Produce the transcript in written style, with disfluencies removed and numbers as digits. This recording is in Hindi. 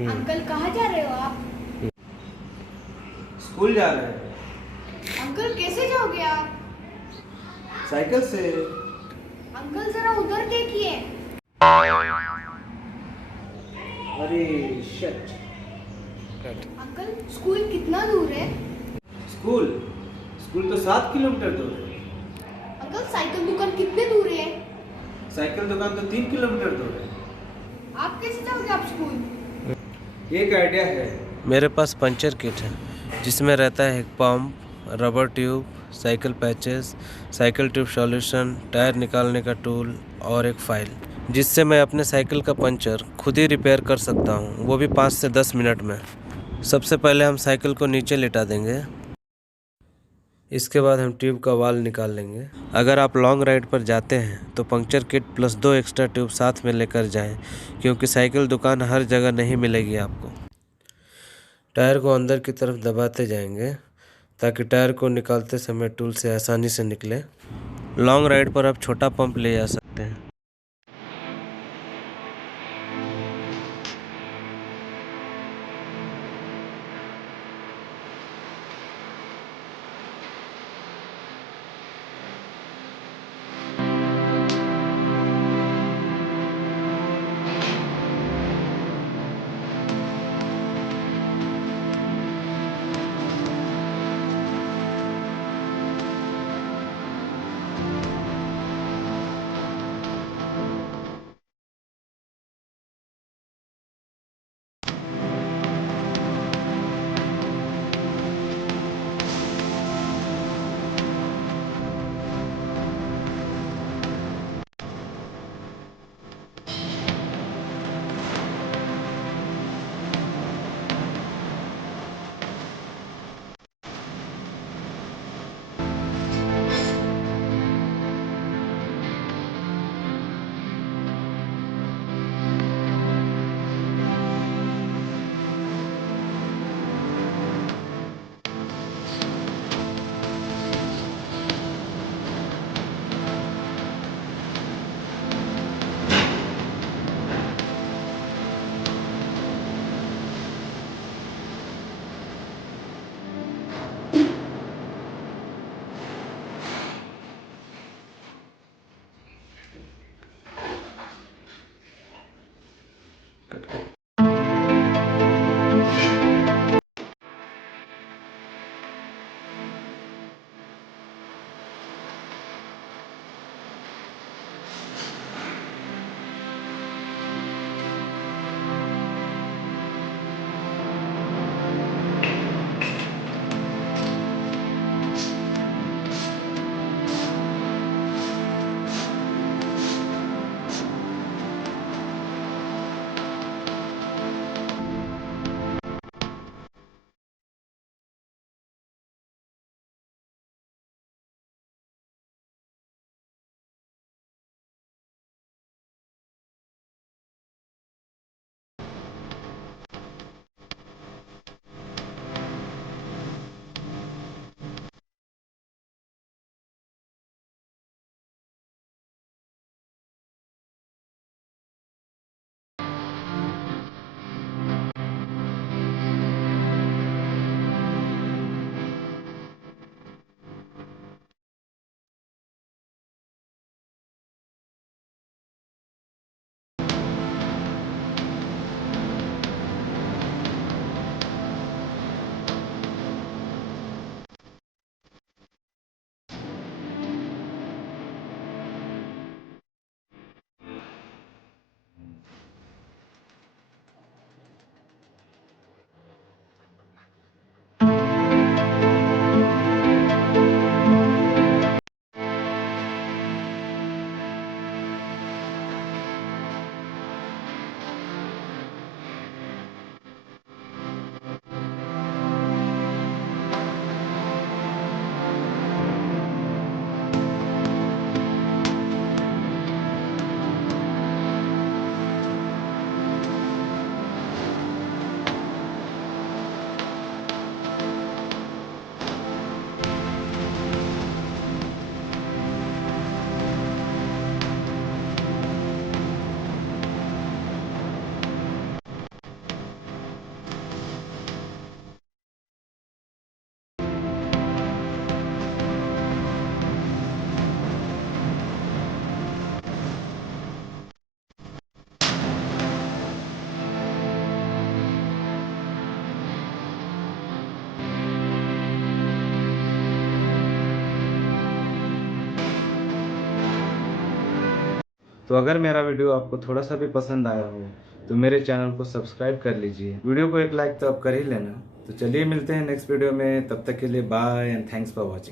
अंकल कहाँ जा रहे हो आप? स्कूल जा रहे हैं। अंकल कैसे जाओगे आप? साइकिल से। अंकल जरा उधर देखिए। अरे शिट। अंकल स्कूल कितना दूर है? स्कूल स्कूल तो 7 किलोमीटर दूर है। अंकल साइकिल दुकान कितने दूर है? साइकिल दुकान तो 3 किलोमीटर दूर है। आप कैसे जाओगे आप स्कूल? एक आइडिया है। मेरे पास पंचर किट है जिसमें रहता है एक pump, rubber tube, cycle patches, cycle tube solution, tyre निकालने का टूल और एक फाइल, जिससे मैं अपने साइकिल का पंचर खुद ही रिपेयर कर सकता हूँ, वो भी 5 से 10 मिनट में। सबसे पहले हम साइकिल को नीचे लिटा देंगे। इसके बाद हम ट्यूब का वाल निकाल लेंगे। अगर आप लॉन्ग राइड पर जाते हैं तो puncture kit plus 2 extra tube साथ में लेकर जाएं, क्योंकि साइकिल दुकान हर जगह नहीं मिलेगी आपको। टायर को अंदर की तरफ दबाते जाएंगे ताकि टायर को निकालते समय टूल से आसानी से निकले। लॉन्ग राइड पर आप छोटा पंप ले जा सकते हैं। तो अगर मेरा वीडियो आपको थोड़ा सा भी पसंद आया हो तो मेरे चैनल को सब्सक्राइब कर लीजिए। वीडियो को एक लाइक तो आप कर ही लेना। तो चलिए मिलते हैं नेक्स्ट वीडियो में, तब तक के लिए bye and thanks for watching.